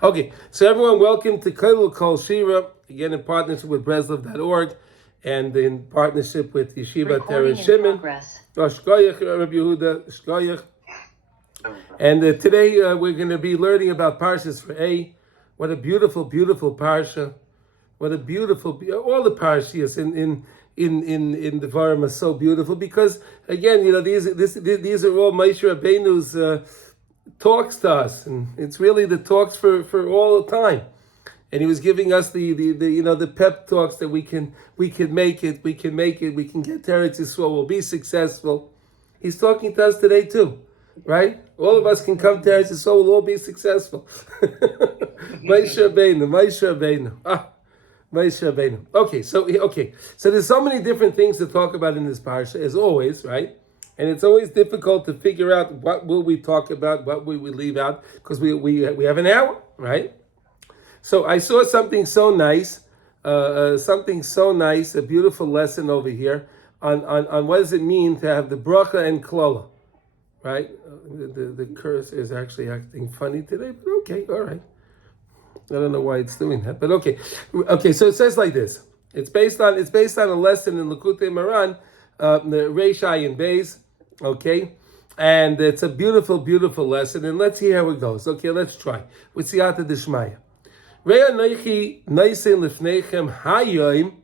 Okay, so everyone, welcome to Koilul Kol Shira, again in partnership with Breslov.org and in partnership with Yeshiva Terah Shimon. Shkoyach, Rabbi Yehuda, Shkoyach. And today we're going to be learning about Parshas Re'eh. What a beautiful, beautiful parsha. What a beautiful, all the parshas in the Devarim are so beautiful because again, these are all Moshe Rabbeinu's talks to us, and it's really the talks for all the time. And he was giving us the pep talks that we can make it, we can get Teretz Yisrael, we'll be successful. He's talking to us today too, right? All of us can come to Teretz Yisrael, we'll all be successful. Moshe Rabbeinu. Moshe Rabbeinu. Okay, so there's so many different things to talk about in this parsha, as always, right? And it's always difficult to figure out what will we talk about, what will we leave out, because we have an hour, right? So I saw something so nice, a beautiful lesson over here on what does it mean to have the bracha and klola, right? The curse is actually acting funny today, but okay, all right. I don't know why it's doing that, but okay. So it says like this. It's based on a lesson in Likutei Moharan, the Reish Ayin Beis, okay, and it's a beautiful, beautiful lesson. And let's see how it goes. Okay, let's try with Siyata Dishmaya. Re'eh noichi noisen lifneichem hayoim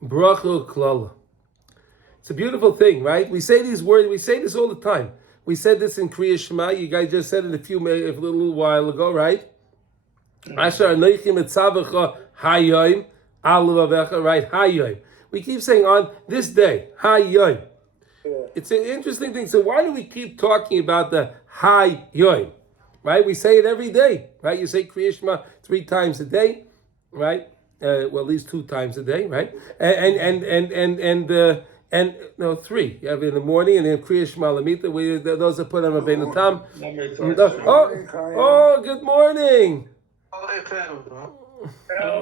bracha klala. It's a beautiful thing, right? We say these words. We say this all the time. We said this in Kriya Shema. You guys just said it a little while ago, right? Asher noichi mitzavecha hayoim alavecha, right? Hayoim. We keep saying on this day, hayoim. It's an interesting thing. So why do we keep talking about the hayoim? Right? We say it every day, right? You say Kriya Shema 3 times a day, right? Well, at least 2 times a day, right? And no, 3. You have it in the morning, and then Kriya Shema Lamita. Those are put on Rabbeinu Tam. Oh, good morning. How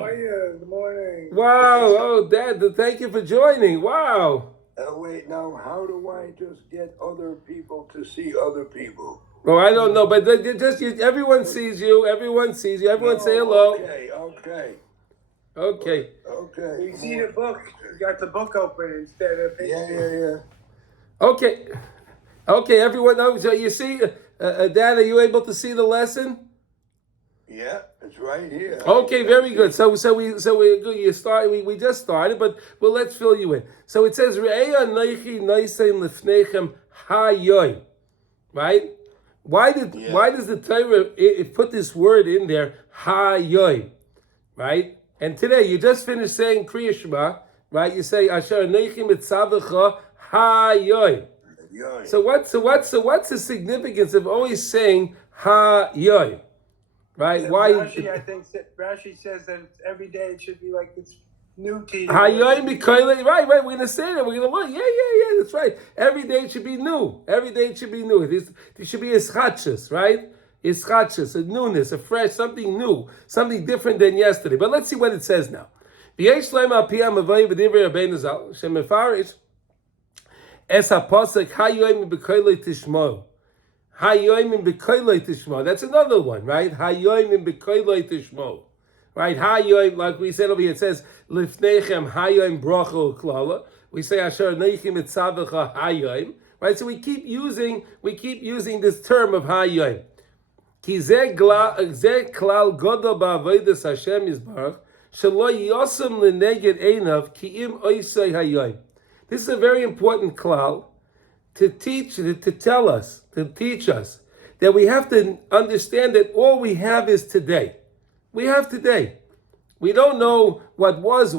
are you? Good morning. Wow. Oh, Dad, thank you for joining. Wow. Wait, now, how do I just get other people to see other people? Well, I don't know, but everyone sees you. Everyone sees you. Everyone say hello. Okay. You see the book. You got the book open instead of pictures. Yeah. Okay, everyone. So you see, Dad, are you able to see the lesson? Yeah, it's right here. Okay, very good. So we good. You start. We just started, but let's fill you in. So it says Re'eh noichi noisen lifneichem hayoim, right? Why does the Torah put this word in there, hayoim, right? And today you just finished saying Kriya Shema, right? You say Asher Neichi Mitzavecha hayoim. So what's the significance of always saying hayoim, right? Why? Rashi says that every day it should be like it's new to you. Hayoim b'koilei, right. We're going to say that. We're going to learn. Yeah. That's right. Every day it should be new. Every day it should be new. It should be ischachus, right? Ischachus, a newness, a fresh, something new, something different than yesterday. But let's see what it says now. V'yesh leim al piyam avoy v'divrei Rabbeinu Zal shemefarish es haposek hayoim b'koilei tishmo. Hayoim b'koilei tishmo. That's another one, right? Hayoim b'koilei tishmo. Right, hayoim, like we said over here, it says lifneichem hayoim bracha klala. We say asher neichim mitzavecha hayoim. Right, so we keep using this term of hayoim. Ki zeh klal godol ba'avodas Hashem yisbarach shelo yosem leneged einav ki im oisei hayoim. This is a very important klal to teach us that we have to understand that all we have is today. We have today. We don't know what was.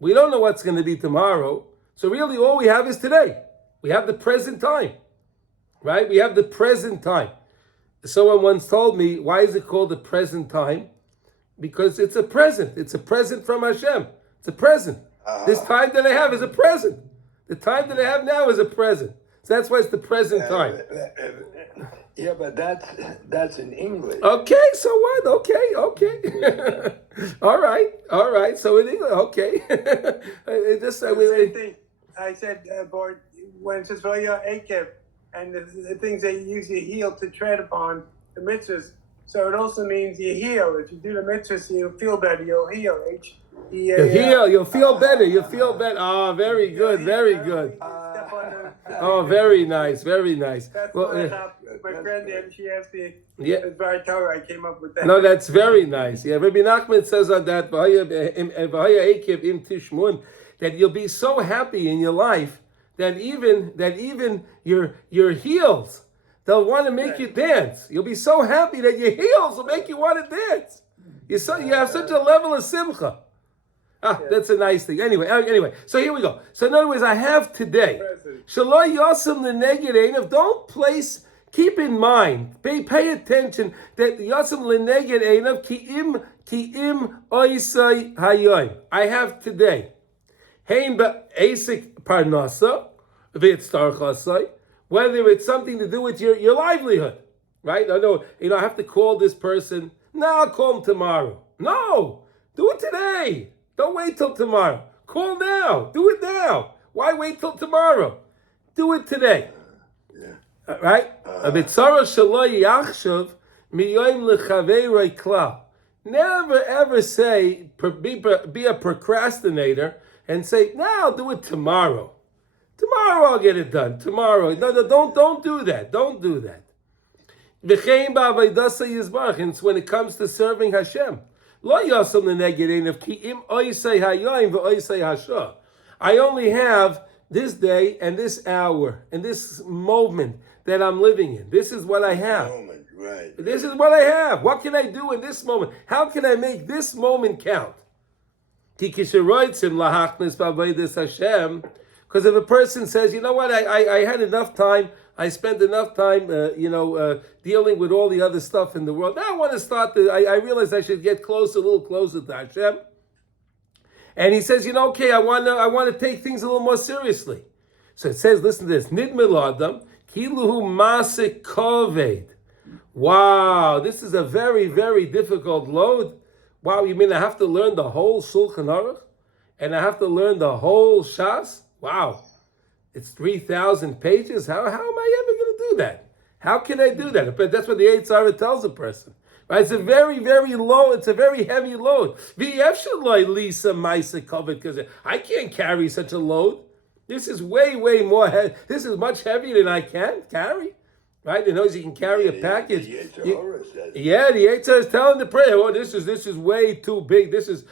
We don't know what's going to be tomorrow. So really all we have is today. We have the present time. Right? We have the present time. Someone once told me, why is it called the present time? Because it's a present. It's a present from Hashem. It's a present. This time that I have is a present. The time that I have now is a present. So that's why it's the present time. Yeah, but that's in English. Okay, so what? Okay. All right. So in English, okay. Same thing. I said, Bart, when it says Vaya Akev, and the things that you use your heel to tread upon, the mitzvahs, So it also means you heal. If you do the mitzvahs, you feel better. You'll heal. You'll feel better. You'll feel better. Oh, very good, very good. Oh, very nice, very nice. That's Well, my granddad, she asked me. Yeah. It's very Torah. I came up with that. No, that's very nice. Yeah, Rabbi Nachman says on that that you'll be so happy in your life that even your heels, they'll want to make you dance. You'll be so happy that your heels will make you want to dance. You have such a level of simcha. That's a nice thing. Anyway, so here we go. So in other words, I have today. Shaloi yosem l'neged einav. Don't place. Keep in mind. Pay attention that yosem l'neged einav ki im oisai hayoim. I have today. Hein ba'asik parnasa v'yitztarchasai. Whether it's something to do with your livelihood, right? I know. I have to call this person. No, I'll call him tomorrow. No, do it today. Don't wait till tomorrow. Call now. Do it now. Why wait till tomorrow? Do it today. Right? Never ever say, be a procrastinator and say, no, I'll do it tomorrow. Tomorrow I'll get it done. Tomorrow. No, don't do that. Don't do that. And when it comes to serving Hashem. I only have this day and this hour and this moment that I'm living in. This is what I have. Right. This is what I have. What can I do in this moment? How can I make this moment count? Because if a person says, you know what, I had enough time, I spent enough time, dealing with all the other stuff in the world. Now I want to start. I realize I should get a little closer to Hashem. And he says, okay, I want to take things a little more seriously. So it says, listen to this: Nidmil Adam kiluhu masik koved. Wow, this is a very, very difficult load. Wow, you mean I have to learn the whole Shulchan Aruch, and I have to learn the whole Shas? Wow. It's 3,000 pages. How am I ever going to do that? How can I do that? But that's what the Yetzer Hara tells a person. Right? It's a very, very low. It's a very heavy load. Because I can't carry such a load. This is way, way more. This is much heavier than I can carry. Right? You knows you can carry a package. The Yetzer Hara is telling the prayer. Oh, this is way too big. This is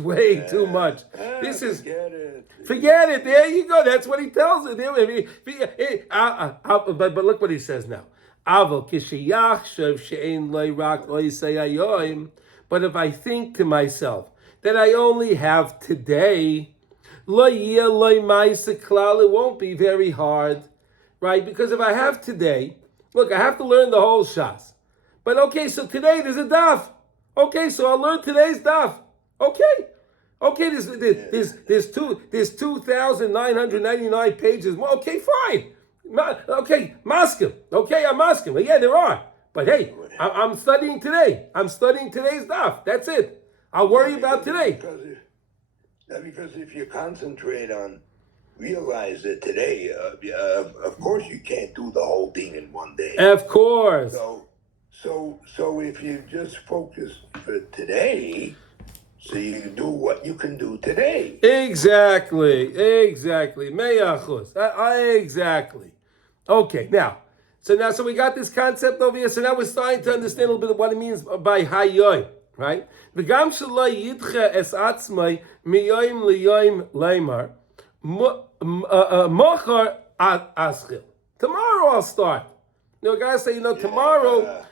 way too much. Forget it. There you go. That's what he tells it. But look what he says now. But if I think to myself that I only have today, it won't be very hard, right? Because if I have today, look, I have to learn the whole Shas. But okay, so today there's a daf. Okay, so I'll learn today's daf. Okay, there's 2,999 pages. Okay, fine. Okay, maskim. Okay, I'm maskim. Yeah, there are. But hey, I'm studying today. I'm studying today's daf. That's it. I'll worry about today. Because if you concentrate on realize that today, of course, you can't do the whole thing in one day. Of course. So if you just focus for today. So you do what you can do today. Exactly. Me'achus. Exactly. Okay, so we got this concept over here. So now we're starting to understand a little bit of what it means by hayoy, right? V'gam shalai yidcha es atzmai miyoyim liyoyim leimar mochar aschil. Tomorrow I'll start. Guys say, tomorrow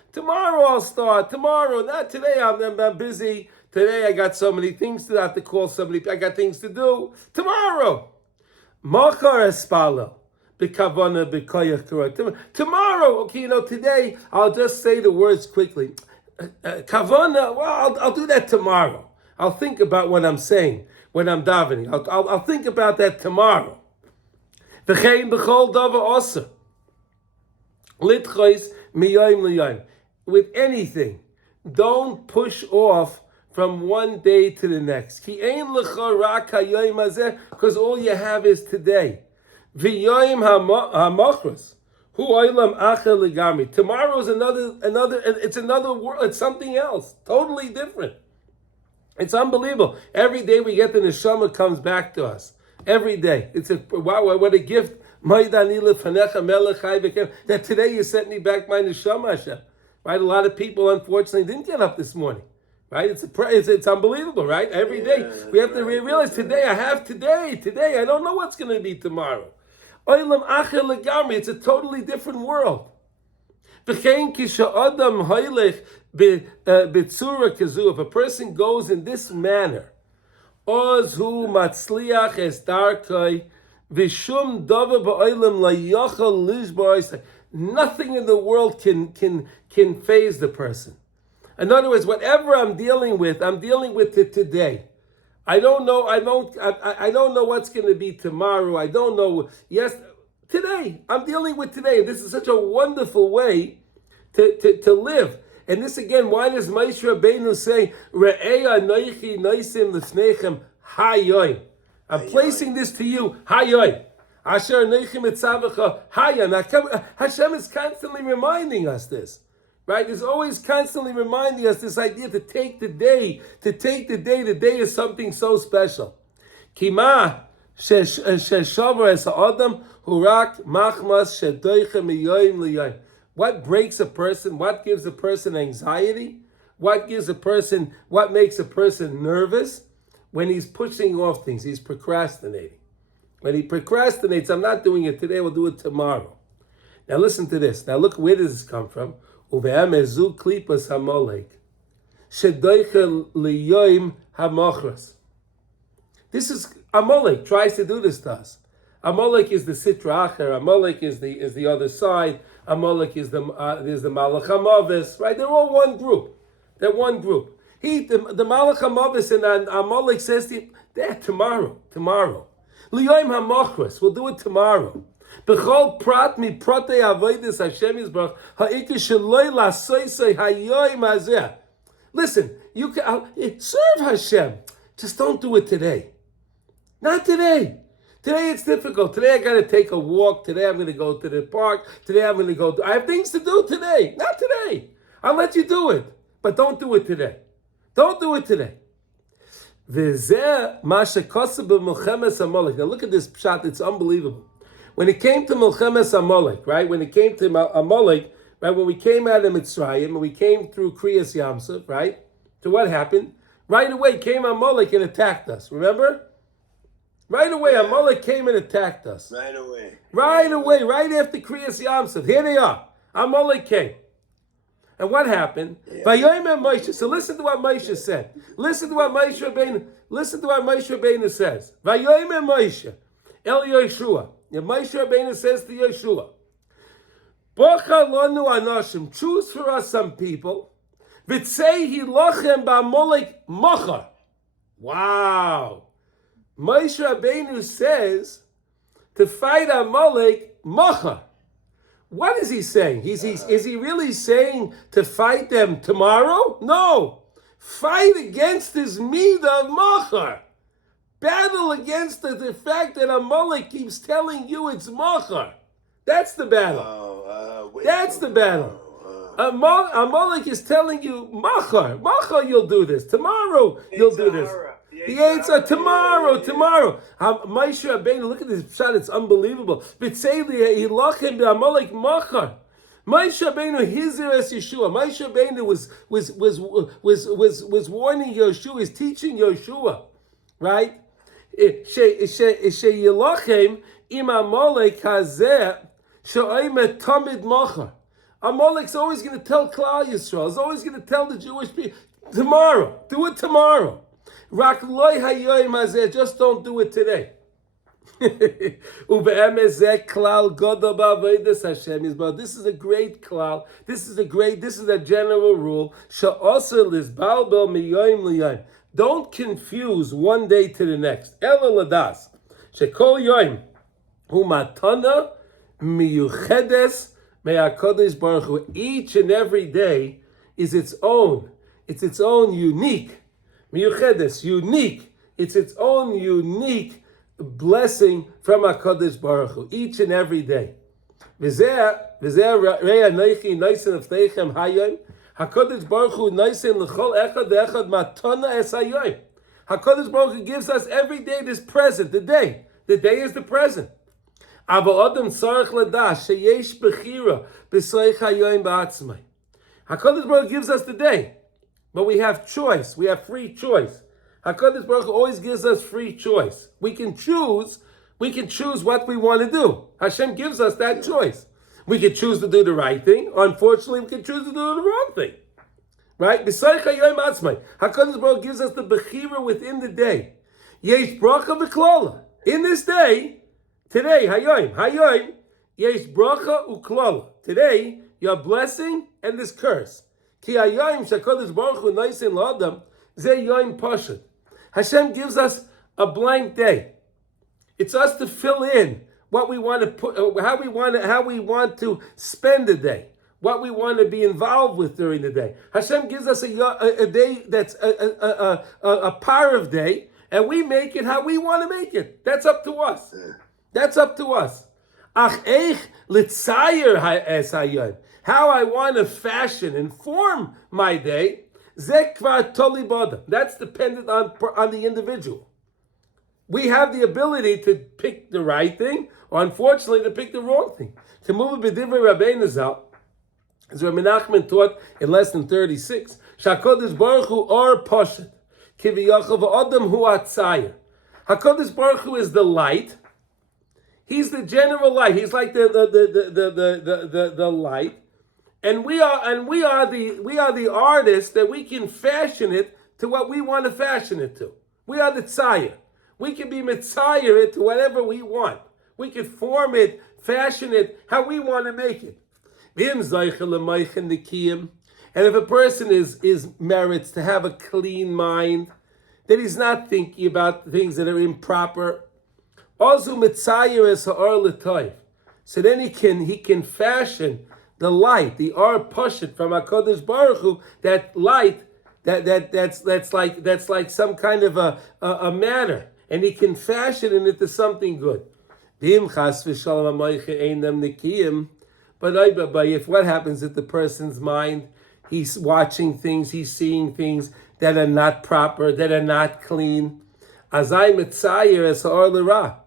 I'll start. Tomorrow, not today. I'm busy. Today I got so many things to have to call somebody. I got things to do. Tomorrow. Machar espalo. B'kavana b'koyach korah. Tomorrow, okay, today I'll just say the words quickly. Kavana, well, I'll do that tomorrow. I'll think about what I'm saying when I'm davening. I'll think about that tomorrow. V'chein b'chol davar osa. Litchois miyoyim liyoyim. With anything, don't push off from one day to the next. Because all you have is today. V'yoyim hamachros Hu olam acher legami. Tomorrow is another. It's another world. It's something else, totally different. It's unbelievable. Every day we get the neshama comes back to us. Every day. It's a wow. What a gift. That today you sent me back my neshama, Hashem. Right? A lot of people, unfortunately, didn't get up this morning. Right? It's unbelievable, right? Every day we have to realize today I have today. I don't know what's going to be tomorrow. Olam acher legamri. It's a totally different world. V'chein kisha'adam haylech b'tzura kazu. If a person goes in this manner, oz hu matzliach es darkai v'shum davar ba'olam layachal lishbar. Nothing in the world can phase the person. In other words, whatever I'm dealing with it today. I don't know what's going to be tomorrow. I don't know. Yes, today. I'm dealing with today. This is such a wonderful way to live. And this again, why does Moshe Rabbeinu say, Re'eh anochi noisim l'fneichem hayoy? I'm placing this to you, hayoy. Asher anochi mitzavecha hayan. Hashem is constantly reminding us this. Right? He's always constantly reminding us this idea to take the day. The day is something so special. Kima sheshavar es ha'adam hurak machmas shedoicha miyoyim liyoyim. What breaks a person? What gives a person anxiety? What makes a person nervous? When he's pushing off things, he's procrastinating. When he procrastinates, I'm not doing it today, we'll do it tomorrow. Now listen to this. Now look, where does this come from? Uve'amezu klipas hamolek shedoicha liyoyim hamachras. This is Amalek tries to do this to us. Amalek is the Sitra Acher. Amalek is the other side. Amalek is the Malach HaMavis. Right? They're all one group. They're one group. The Malach HaMavis and Amalek says to him, tomorrow. Liyoyim hamachras. We'll do it tomorrow. B'chol prat mi protei avodas Hashem Yisbarach ha'ikar sheloi lasoisei hayoyim hazeh. Listen, you can serve Hashem. Just don't do it today. Not today. Today it's difficult. Today I got to take a walk. Today I'm going to go to the park. Today I'm going to go. I have things to do today. Not today. I'll let you do it, but don't do it today. Don't do it today. V'zeh ma shekosav b'milchemes Amalek. Now look at this pshat. It's unbelievable. When it came to Milchemes Amalek, right? When it came to Amalek, right? When we came out of Mitzrayim and we came through Kriyas Yamsuf, right? So what happened? Right away came Amalek and attacked us. Remember? Right away, Amalek came and attacked us. Right away, right after Kriyas Yamsuf. Here they are. Amalek came. And what happened? Vayomer Moshe. So listen to what Moshe said. Listen to what Moshe Rabbeinu says. Vayomer Moshe El Yeshua. And Moshe Rabbeinu says to Yeshua, Bocha lonu anashim, choose for us some people, v'tzei hilochem ba'amalek machar. Wow. Moshe Rabbeinu says to fight Amalek machar. What is he saying? Is he really saying to fight them tomorrow? No. Fight against this midah of machar. Battle against the fact that Amalek keeps telling you it's machar. That's the battle. That's the battle. Amalek is telling you machar. Machar, you'll do this. Tomorrow, you'll do this. The answer tomorrow. Moshe Rabbeinu, look at this shot. It's unbelievable. B'tzei hilachem b'Amalek machar. Moshe Rabbeinu hizir es Yeshua. Moshe Rabbeinu was warning Yeshua. He's teaching Yeshua, right? Sheyilachem im Amalek hazeh she'oimet tamid machar. Amalek's always going to tell Klal Yisrael. He's always going to tell the Jewish people tomorrow. Do it tomorrow. Rak loy hayoyim hazeh. Just don't do it today. Ube'emezeh klal godol ba'avodas Hashem Yisbarach. This is a great klal. This is a general rule. She'oser lizbalbel miyoyim liyoyim. Don't confuse one day to the next. Ela ladas. Shekol yoyim hu matana miyuchedes me'akodesh baruch hu. Each and every day is its own. It's its own unique. Miyuchedes, unique. It's its own unique blessing from HaKadosh Baruch Hu, each and every day. V'zeh re'eh noichi noisen avteichem hayom. HaKadosh Baruch Hu noisen l'chol echad ve'echad matana es hayom. HaKadosh Baruch Hu gives us every day this present, the day. The day is the present. Aval adam tzarich ladash sheyesh bechira b'soich hayom ba'atzmai. HaKadosh Baruch Hu gives us the day, but we have choice. We have free choice. HaKadosh Baruch Hu always gives us free choice. We can choose what we want to do. Hashem gives us that choice. We can choose to do the right thing. Unfortunately, we can choose to do the wrong thing. Right? HaKadosh Baruch Hu gives us the bechira within the day. Yesh bracha v'klala. In this day, today, hayom, yesh bracha u'klala. Today, your blessing and this curse. Ki hayom shakadosh Baruch Hu noisin l'adam ze yom pashut. Hashem gives us a blank day. It's us to fill in what we want to put, how we want to spend the day, what we want to be involved with during the day. Hashem gives us a day that's a parav day, and we make it how we want to make it. That's up to us. That's up to us. Ach eich litzayer es hayom. How I want to fashion and form my day. That's dependent on the individual. We have the ability to pick the right thing, or unfortunately to pick the wrong thing. To move a b'divrei Rabbeinu Zal, as Rabbi Nachman taught in lesson 36, Shakodesh Baruch Hu or Poshet, Kiviyachov Adam Hu Atzayer. HaKadosh Baruch Hu is the light. He's the general light. He's like the light. And we are the artists that we can fashion it to what we want to fashion it to. We are the tzayer. We can be mitzayer it to whatever we want. We can form it, fashion it, how we want to make it. And if a person is merits to have a clean mind, that he's not thinking about things that are improper. Also mitzayer is ha'or l'toiv. So then he can fashion the light, the Ar Pashat from HaKadosh Baruch Hu, that light, that's like some kind of a manner, and he can fashion it into something good. But if what happens at the person's mind, he's watching things, he's seeing things that are not proper, that are not clean. Azai mitzayer es ha'or l'ra.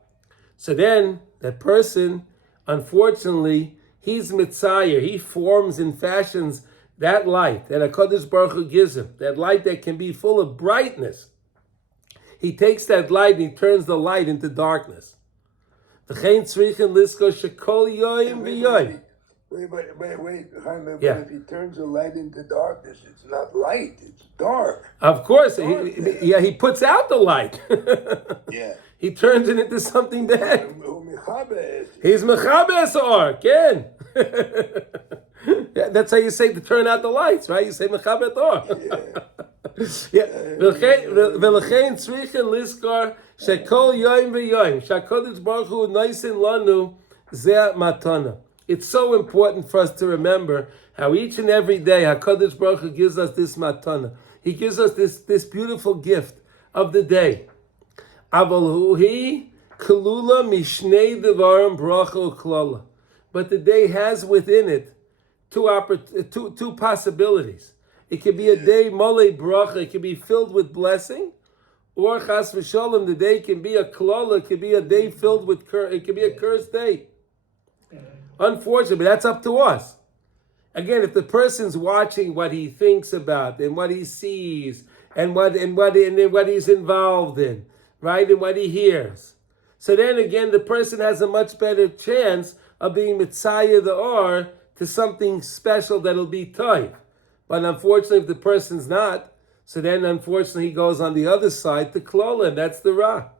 So then that person, unfortunately, he's mitzayer. He forms and fashions that light that HaKadosh Baruch Hu gives him, that light that can be full of brightness. He takes that light and he turns the light into darkness. V'chein tzrichen lisko shekol yoyim v'yoyim. Wait, Chaim, Yeah. but if he turns the light into darkness, it's not light, it's dark. Of course, he puts out the light. Yeah. He turns it into something bad. Umechabes. He's mechabes or ken. That's how you say to turn out the lights, right? You say mechabes or. Yeah. V'lechein tzrichen liskar shekol yoyim v'yoyim shakodesh Baruch Hu noisin lanu zeh matana. It's so important for us to remember how each and every day HaKadosh Baruch Hu gives us this matana. He gives us this beautiful gift of the day. Aval huhi kalula mishnei devarim bracha uklala. But the day has within it two possibilities. It could be a day mole bracha. It could be filled with blessing, or chas v'shalom. The day can be a klala. It could be a day filled with it could be a cursed day. Unfortunately, that's up to us. Again, if the person's watching what he thinks about and what he sees and what he's involved in, right, and what he hears, so then again, the person has a much better chance of being mitzayah the or to something special that'll be toiv. But unfortunately, if the person's not, so then unfortunately he goes on the other side to klola, and that's the ra.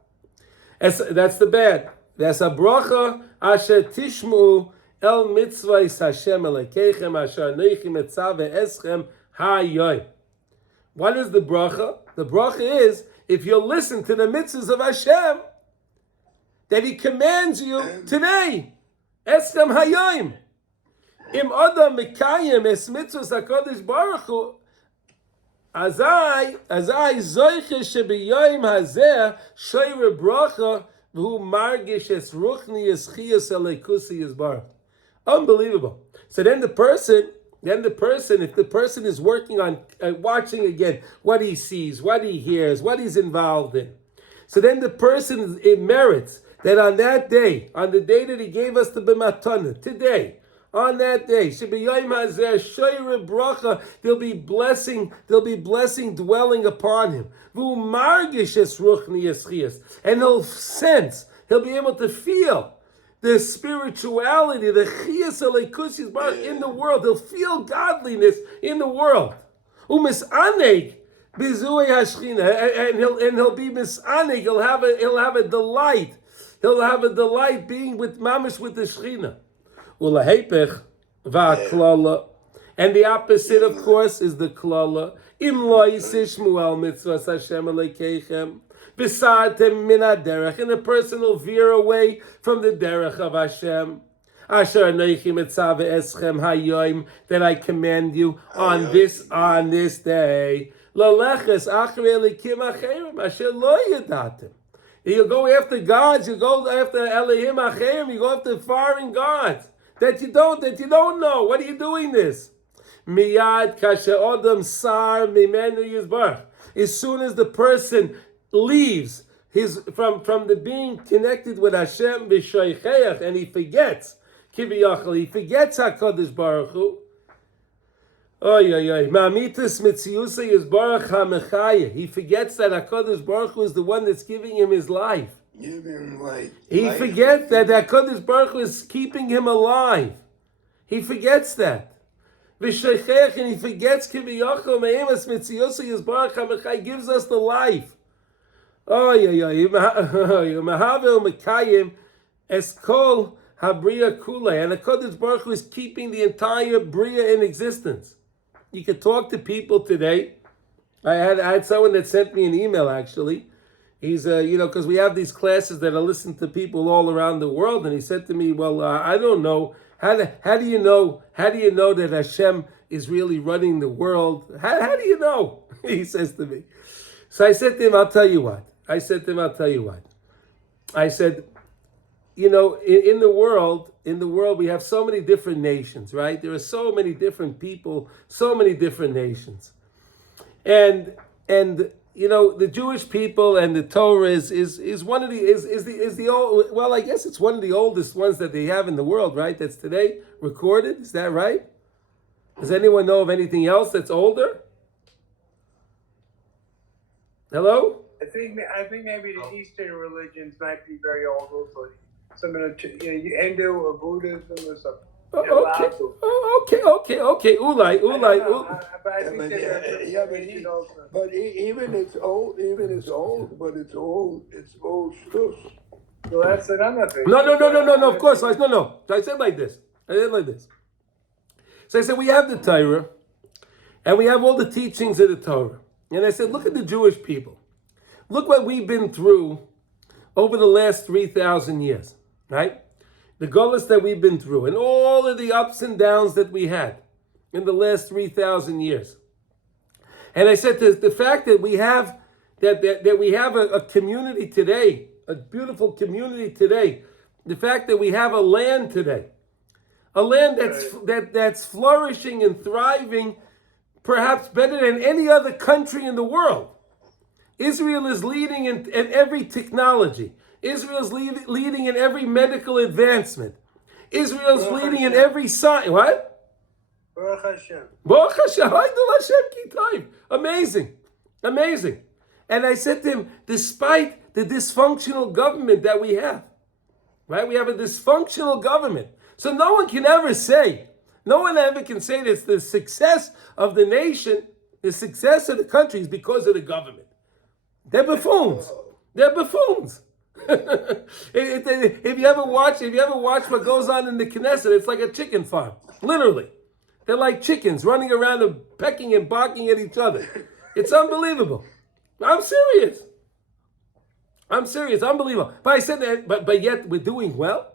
That's the bad. That's a bracha asher tishmu el mitzvahs Hashem elekeichem asher neichi mitzaveh eschem hayoy. What is the bracha? The bracha is if you listen to the mitzvahs of Hashem that He commands you today. Eschem hayoyim. Im adam mekayim es mitzvahs HaKadosh Baruch Hu azai zoiche shebiyoyim hazeh shoyre bracha v'hu margish es ruchni es chiyas elekusi es baruch. Unbelievable. So then the person, if the person is working on watching again what he sees, what he hears, what he's involved in, so then the person, it merits that on that day, on the day that he gave us the b'matana, today, on that day, there'll be blessing dwelling upon him. And he'll be able to feel the spirituality, the chiyas alekusis in the world. He'll feel godliness in the world. Umisaneg bizui hashchina, and he'll be misaneg. He'll have a delight. He'll have a delight being with mamish with the shchina. Ulahepech va'klala, and the opposite, of course, is the klala. Im lo yisishmu al mitzvahs Hashem alekeichem. B'sartem min haderech, and a person will veer away from the derech of Hashem. Asher anochi mitzvah eschem hayoim, that I command you on this day. Laleches achrei elikim acherim asher lo yadatem. You go after gods. You go after Elohim acherim. You go after foreign gods that you don't know. What are you doing this? Miyad kasher odam sar mimenu yizbarach. As soon as the person leaves from the being connected with Hashem b'shoicheach, and he forgets kiviyachal, he forgets Hakadosh Baruch Hu. Ma'amitas mitziusa yizbarach hamechaya. He forgets that Hakadosh Baruch Hu is the one that's giving him his life. Give him life. He forgets that Hakadosh Baruch Hu is keeping him alive. He forgets that. V'shoicheach, and he forgets kiviyachal ma'amitas mitziusa yizbarach hamechaya, gives us the life. Mahavel Mekayim Eskol Habriya Kule, and HaKadosh Baruch Hu is keeping the entire Bria in existence. You could talk to people today. I had someone that sent me an email actually. He's because we have these classes that I listen to people all around the world, and he said to me, "Well, I don't know. How do you know that Hashem is really running the world? How do you know?" He says to me. So I said to him, I'll tell you what. I said, in the world, we have so many different nations, right? There are so many different people, so many different nations. And the Jewish people and the Torah is one of the old, well, I guess it's one of the oldest ones that they have in the world, right? That's today recorded. Is that right? Does anyone know of anything else that's older? Hello? I think maybe the Eastern religions might be very old also. Some of the Hindu or Buddhism or something. Okay. Ulai. But I think but even it's old, but it's old shtush. Well, that's another thing. No. Of course, no. So I said like this. So I said we have the Torah, and we have all the teachings of the Torah. And I said, look at the Jewish people. Look what we've been through over the last 3,000 years, right? The gullus that we've been through, and all of the ups and downs that we had in the last 3,000 years. And I said, the fact that we have a community today, a beautiful community today, the fact that we have a land today, a land that's flourishing and thriving, perhaps better than any other country in the world. Israel is leading in every technology. Israel is leading in every medical advancement. Israel is leading in every science. What? Baruch Hashem. Baruch Hashem. Amazing. And I said to him, despite the dysfunctional government that we have, right? We have a dysfunctional government. So no one can ever say that it's the success of the nation, the success of the country is because of the government. They're buffoons. If you ever watch what goes on in the Knesset, it's like a chicken farm. Literally. They're like chickens running around and pecking and barking at each other. It's unbelievable. I'm serious. Unbelievable. But I said that, but yet we're doing well.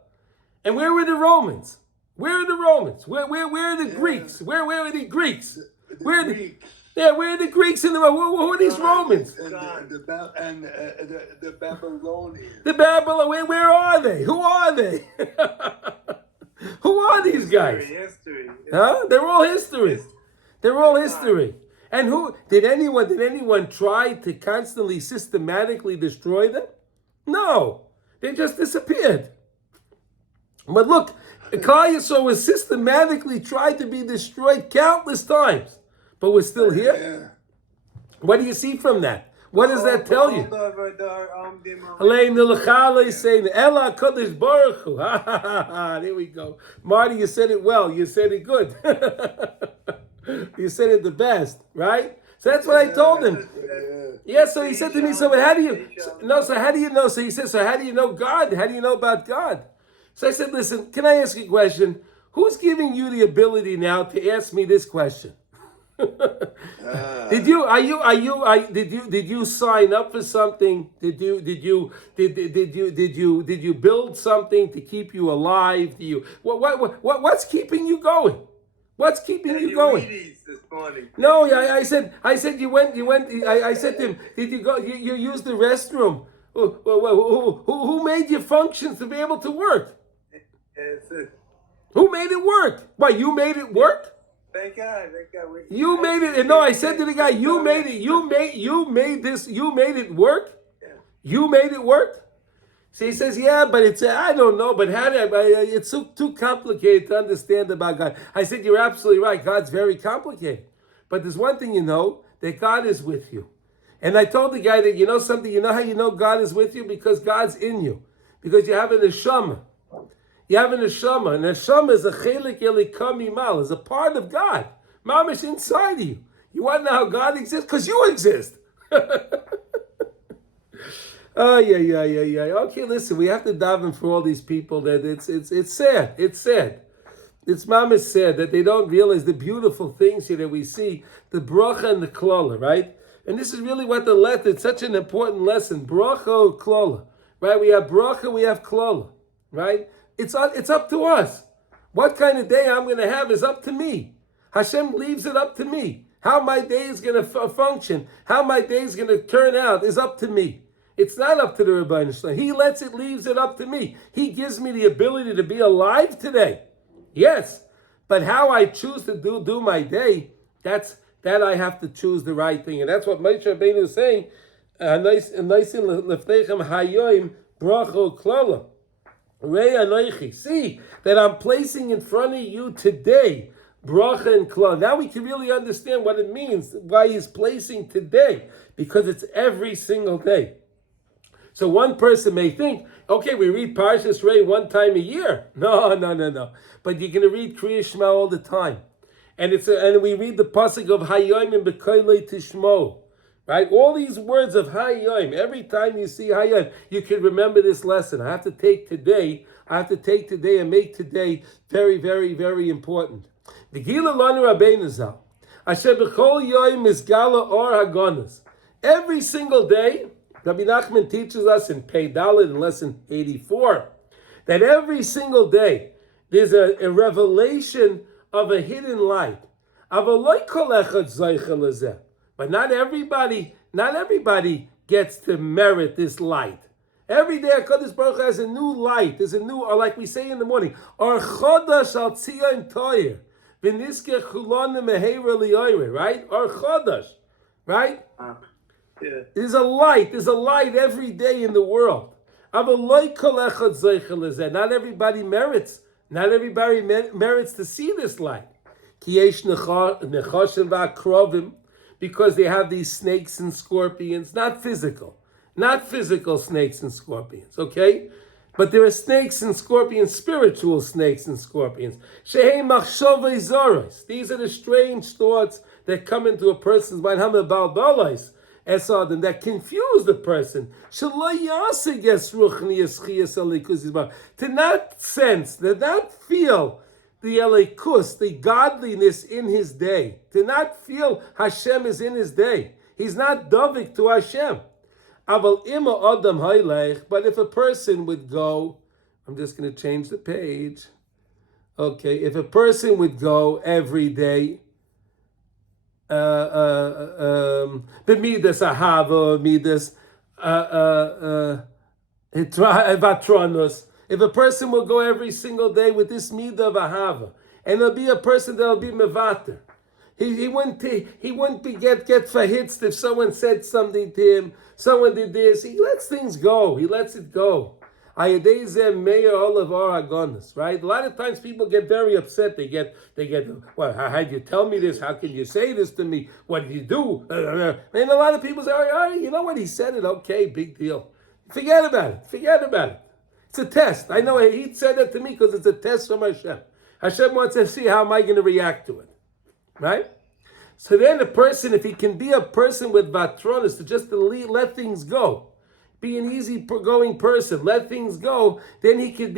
And where were the Romans? Where are the Romans? Where are the Greeks? Where are the Greeks? Where are the Greeks in the world? Who are these Romans? And the Babylonians. The Babylon. Where are they? Who are they? Who are these guys? History. Huh? They're all history. They're all history. And who did anyone try to constantly systematically destroy them? No. They just disappeared. But look, Klal Yisrael was systematically tried to be destroyed countless times. But we're still here. What do you see from that? What does that tell you? There we go. Marty, you said it well. You said it good. You said it the best, right? So that's what I told him. Yeah, so he said to me, so how do you know? So how do you know? So he said, so how do you know God? How do you know about God? So I said, listen, can I ask you a question? Who's giving you the ability now to ask me this question? Did you sign up for something? Did you build something to keep you alive? What's keeping you going? What's keeping you going? No, I said you went. I said to him, did you go? You used the restroom. Who made your functions to be able to work? Who made it work? Why, you made it work? Thank God. You made it. No, I said to the guy, you made it. You made this. You made it work. You made it work. So he says, yeah, but it's, I don't know, but it's too complicated to understand about God. I said, you're absolutely right. God's very complicated. But there's one thing you know, that God is with you. And I told the guy that, you know something, you know how you know God is with you? Because God's in you. Because you have an neshama. You have a neshama. And neshama is a chelik elikam imal, is a part of God. Mamish inside you. You want to know how God exists? Because you exist. Oh, yeah. Okay, listen, we have to daven for all these people that it's sad. It's sad. It's mamish sad that they don't realize the beautiful things here that we see, the bracha and the klala, right? And this is really what the letter, it's such an important lesson. Bracha, klala, right? We have bracha, we have klala, right? It's up to us. What kind of day I'm going to have is up to me. Hashem leaves it up to me. How my day is going to function, how my day is going to turn out is up to me. It's not up to the Rebbeinu Shalom. He leaves it up to me. He gives me the ability to be alive today. Yes. But how I choose to do my day, that I have to choose the right thing. And that's what Moshe Rabbeinu is saying. See that I'm placing in front of you today bracha and klal. Now we can really understand what it means, why he's placing today, because it's every single day. So one person may think, okay, we read Parshas Re'eh one time a year. No. But you're going to read Kriya Shema all the time. And we read the pasuk of Hayom and B'koilei Tishmo. Right? All these words of Hayom. Every time you see Hayom, you can remember this lesson. I have to take today and make today very, very, very important. The Gila Lanu Rabbeinu Zal. Asher B'chol Yom Mizgala Or Hagonas. Every single day, Rabbi Nachman teaches us in Pei Dalet in lesson 84 that every single day there's a revelation of a hidden light. But not everybody gets to merit this light. Every day HaKadosh Baruch Hu has a new light. There's a new, or like we say in the morning, Or Chodash Al Tzion Toyer V'niske Chulana Meheira Li'oire, right? Or Chodash, right? Yeah. There's a light every day in the world. Not everybody merits to see this light. Because they have these snakes and scorpions, not physical snakes and scorpions, okay? But there are snakes and scorpions, spiritual snakes and scorpions. These are the strange thoughts that come into a person's mind. That confuse the person. To not sense, to not feel the elikus, the godliness in his day. To not feel Hashem is in his day. He's not davik to Hashem. But if a person would go, I'm just going to change the page. Okay, if a person would go every day, b'midas ahava, midas vatronus, If a person will go every single day with this midah of ahava, and there'll be a person that'll be mevater. He wouldn't get verhitzt if someone said something to him, someone did this. He lets things go. He lets it go. Right? A lot of times people get very upset. They get. Well, how did you tell me this? How can you say this to me? What did you do? And a lot of people say, oh, you know what? He said it. Okay, big deal. Forget about it. It's a test. I know he said that to me because it's a test from Hashem. Hashem wants to see how am I going to react to it. Right? So then a person, if he can be a person with vatronis, to just let things go, be an easy going person, let things go, then he can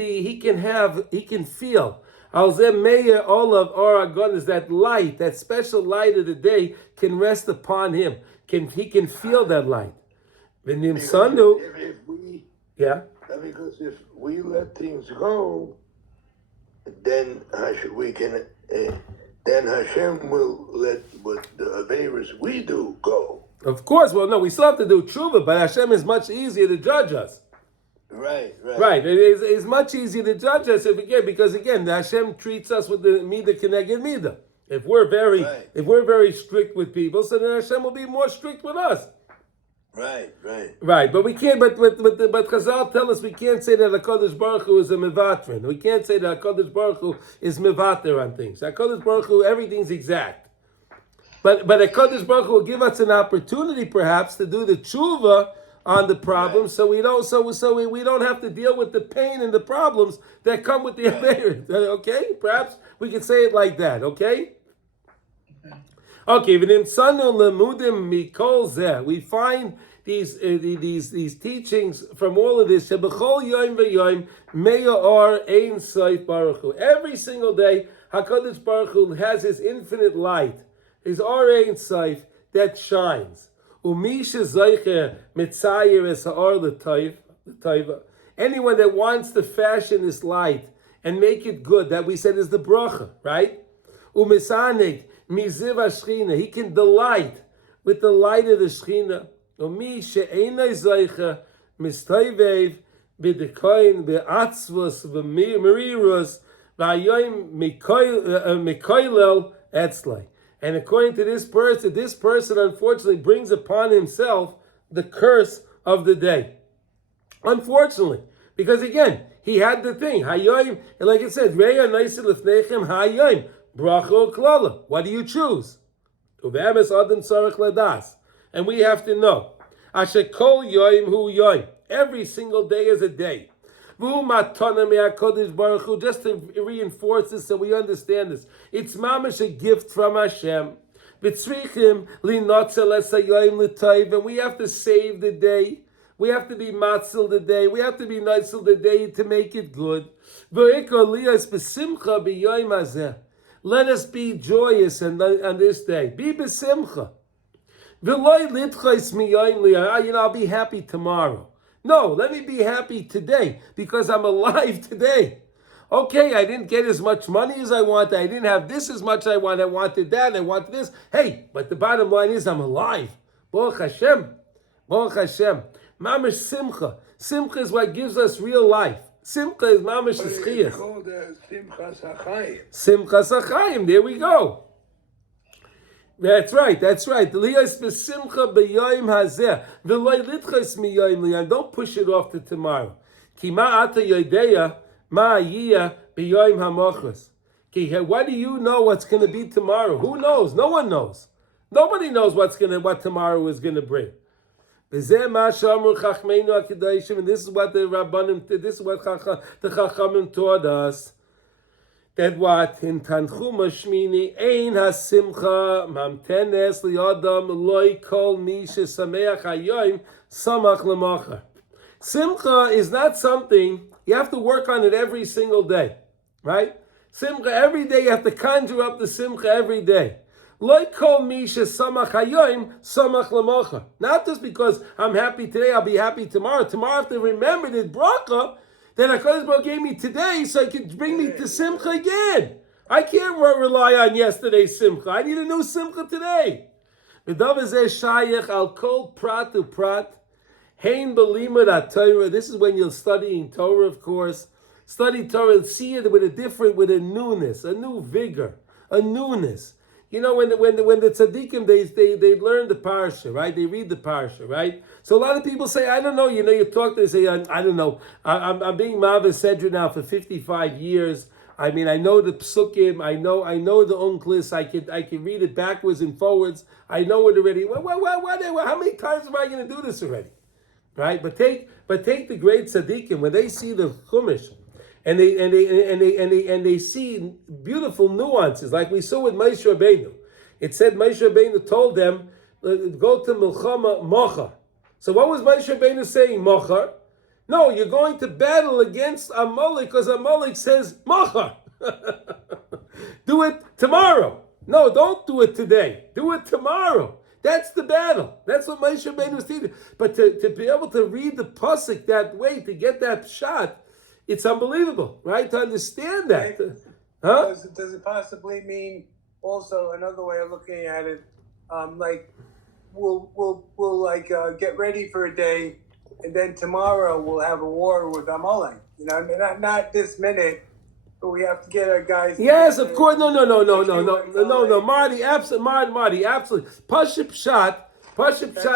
feel. Is that light, that special light of the day can rest upon him. He can feel that light. Because if we let things go, then Hashem will let what the Averis we do go. Of course, well, no, we still have to do tshuva, but Hashem is much easier to judge us. Right. It is much easier to judge us because Hashem treats us with the midah keneged midah. If we're very strict with people, so then Hashem will be more strict with us. Right. But we can't. But Chazal tell us we can't say that HaKadosh Baruch Hu is a mevatrin. We can't say that HaKadosh Baruch Hu is mevater on things. HaKadosh Baruch Hu, everything's exact. But HaKadosh Baruch Hu will give us an opportunity, perhaps, to do the tshuva on the problem, so we don't have to deal with the pain and the problems that come with the Averis. Okay, perhaps we could say it like that. Okay. Okay, we find these teachings from all of this. Every single day, HaKadosh Baruch Hu has His infinite light, His Or Ein Sof that shines. Anyone that wants to fashion this light and make it good, that we said is the bracha, right? He can delight with the light of the Shechina. And according to this person unfortunately brings upon himself the curse of the day. Unfortunately, because again, he had the thing. Hayoim, like it says, Re'eh Naisi Lefnechem Hayoim. Bracha klala. What do you choose? And we have to know. Asher kol yoim hu yoim. Every single day is a day. Just to reinforce this so we understand this. It's mamash a gift from Hashem. And we have to save the day. We have to be matzil the day. We have to be nitzil the day to make it good. Let us be joyous on this day. Be besimcha. I'll be happy tomorrow. No, let me be happy today because I'm alive today. Okay, I didn't get as much money as I wanted. I didn't have this as much I wanted. I wanted that. I wanted this. Hey, but the bottom line is I'm alive. Baruch Hashem. Baruch Hashem. Mamash simcha. Simcha is what gives us real life. Simcha is mamash zechiyas. It's called Simchas HaChayim. Simchas HaChayim. There we go. That's right. Don't push it off to tomorrow. What do you know what's going to be tomorrow? Who knows? No one knows. Nobody knows what tomorrow is going to bring. And this is what the Rabbanim, this is what the Chachamim taught us. That what in Tanchuma Shmini ein hasimcha mamtenes liyadam loy kol mi shesameach hayoim samach lemacha. Simcha is not something you have to work on it every single day, right? Simcha every day you have to conjure up the simcha every day. Loy kol mi shesamach hayoim samach lemacha. Not just because I'm happy today, I'll be happy tomorrow. Tomorrow I have to remember that bracha that HaKadosh Baruch Hu gave me today so it could bring me to Simcha again. I can't rely on yesterday's Simcha. I need a new Simcha today. Al kol prat u prat. Hein belimud HaTorah. This is when you're studying Torah, of course. study Torah, see it with a newness, a new vigor, a newness. You know, when the tzaddikim, they learn the parsha, right? They read the parsha, right? So a lot of people say, I don't know. You know, you talk to them, say, I don't know. I'm being Mavis Sedra now for 55 years. I mean, I know the psukim. I know the unclis. I can read it backwards and forwards. I know it already. How many times am I going to do this already? Right? But take the great tzaddikim when they see the chumash. And they see beautiful nuances, like we saw with Moshe Rabbeinu. It said Moshe Rabbeinu told them, go to Milchama Mocha. So what was Moshe Rabbeinu saying, Mocha? No, you're going to battle against Amalek because Amalek says Mocha. Do it tomorrow. No, don't do it today. Do it tomorrow. That's the battle. That's what Moshe Rabbeinu was teaching. But to be able to read the pasuk that way, to get that shot, it's unbelievable, right? To understand that, huh? Does it possibly mean also another way of looking at it? Like we'll like get ready for a day, and then tomorrow we'll have a war with Amalek. You know, I mean, not this minute, but we have to get our guys. Yes, of course. No, Marty, absolutely. Paship shot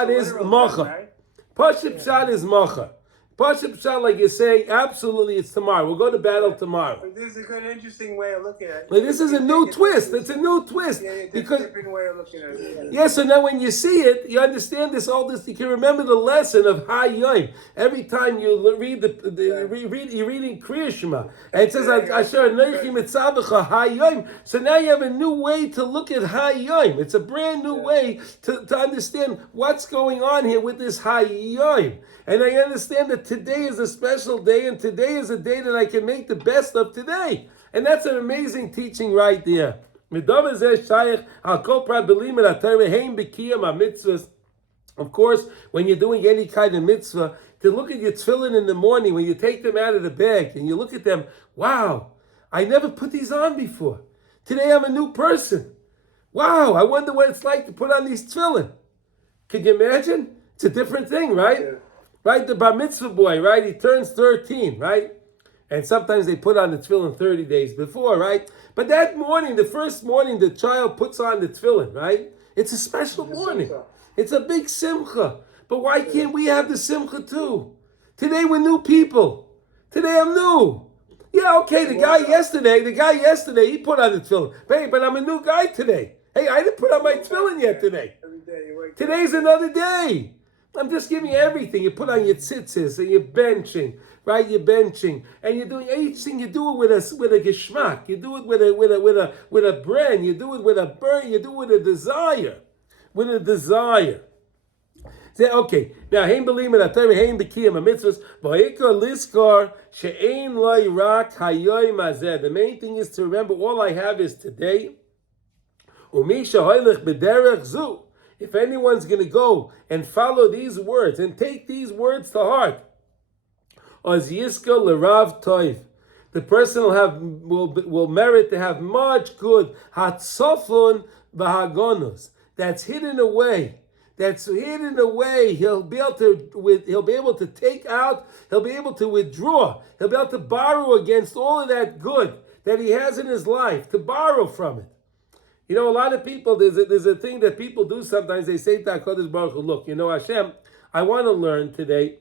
is macha. Right? Paship shot is macha. Paship shot, like you're saying, absolutely, it's tomorrow. We'll go to battle tomorrow. But this is a good, interesting way of looking at it. But this is a new twist. It's a new twist. Yeah, because different way of looking at it. yeah, so now when you see it, you understand all this. You can remember the lesson of Hayom. Every time you read you're reading Kriya Shema, and it says Asher Neichim Etzavecha Hayom. So now you have a new way to look at Hayom. It's a brand new way to understand what's going on here with this Hayom. And I understand that today is a special day, and today is a day that I can make the best of today. And that's an amazing teaching right there. Of course, when you're doing any kind of mitzvah, to look at your tefillin in the morning, when you take them out of the bag, and you look at them, wow, I never put these on before. Today I'm a new person. Wow, I wonder what it's like to put on these tefillin. Can you imagine? It's a different thing, right? Yeah. Right, the bar mitzvah boy, right? He turns 13, right? And sometimes they put on the tefillin 30 days before, right? But that morning, the first morning, the child puts on the tefillin, right? It's a special morning. It's a big simcha. But why can't we have the simcha too? Today we're new people. Today I'm new. Yeah, okay, the guy yesterday, he put on the tefillin. Hey, but I'm a new guy today. Hey, I didn't put on my tefillin yet today. Today's another day. I'm just giving you everything. You put on your tzitzis and you're benching, right? You're benching, and you're doing each thing. You do it with a geschmack. You do it with a brand. You do it with a burn. You do it with a desire, Say, okay, now hein belim et atayim hein b'kiyam mitzvos v'hikar liskar she'ein loy rak hayoyim hazeh. The main thing is to remember all I have is today. Umi shehoylech b'derech zu. If anyone's going to go and follow these words and take these words to heart, oz yiska l'rav toiv, the person will merit to have much good hatzofon v'hagonos. That's hidden away. He'll be able to take out. He'll be able to withdraw. He'll be able to borrow against all of that good that he has in his life, to borrow from it. You know, a lot of people, there's a thing that people do sometimes. They say to HaKadosh Baruch Hu, look, you know, Hashem, I want to learn today,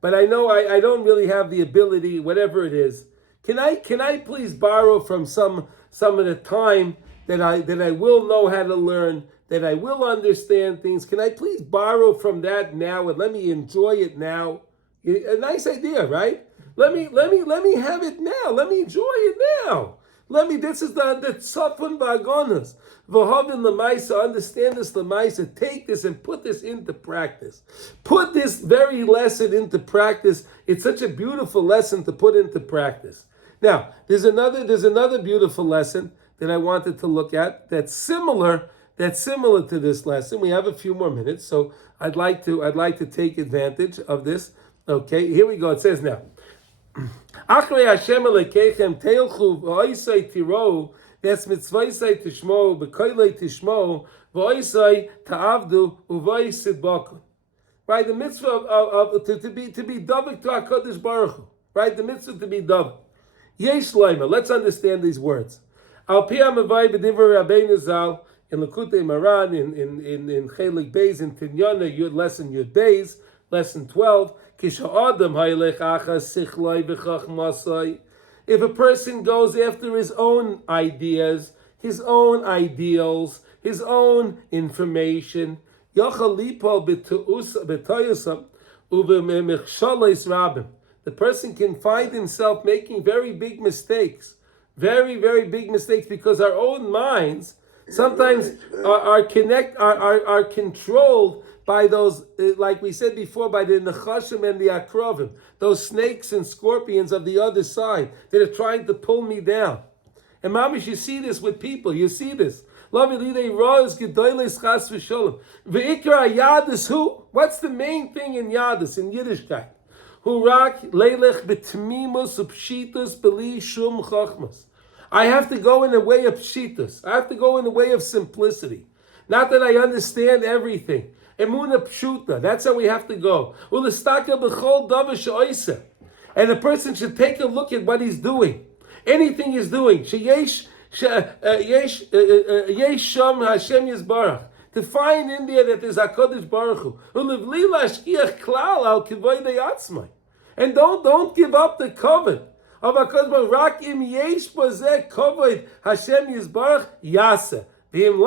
but I know I don't really have the ability, whatever it is. Can I please borrow from some of the time that I will know how to learn, that I will understand things? Can I please borrow from that now and let me enjoy it now? A nice idea, right? Let me have it now. Let me enjoy it now. This is the tzafun v'agonas. V'havin l'maisa, understand this l'maisa, take this and put this into practice. Put this very lesson into practice. It's such a beautiful lesson to put into practice. Now, there's another beautiful lesson that I wanted to look at that's similar to this lesson. We have a few more minutes, so I'd like to take advantage of this. Okay, here we go. It says now, Achrei Hashem Elokeichem teilchu v'oisei tirou, that's mitzvosei tishmo b'koilei tishmo v'oisei ta'avdu u'v'oisid bakun. Right, the mitzvah of to be davik to HaKadosh Baruch Hu. Right, the mitzvah to be davik. Yesh loimer. Let's understand these words. Al pi hamavai b'divrei Rabbeinu Zal in Likutei Maran in Chelik Beis in Tinyana Yud lesson Yud Beis lesson 12. Kisha'adam haylech achas sichloi v'chachmasai. If a person goes after his own ideas, his own ideals, his own information, yachal lipol b'toyasam uv'mechshalais rabim. The person can find himself making very big mistakes, very, very big mistakes, because our own minds sometimes are controlled by those, like we said before, by the nechashim and the akrovim, those snakes and scorpions of the other side that are trying to pull me down. And mamish, you see this with people. You see this. What's the main thing in Yadus, in Yiddishkeit? I have to go in the way of pshitus. I have to go in the way of simplicity. Not that I understand everything. Emuna pshuta. That's how we have to go. And a person should take a look at what he's doing. Anything he's doing. Yesh sham Hashem Yisbarach. To find in there that there's HaKadosh Baruch Hu. And don't give up the covet of HaKadosh Baruch Hu. Rak im yesh bazeh kovet Hashem Yisbarach yaseh. V'im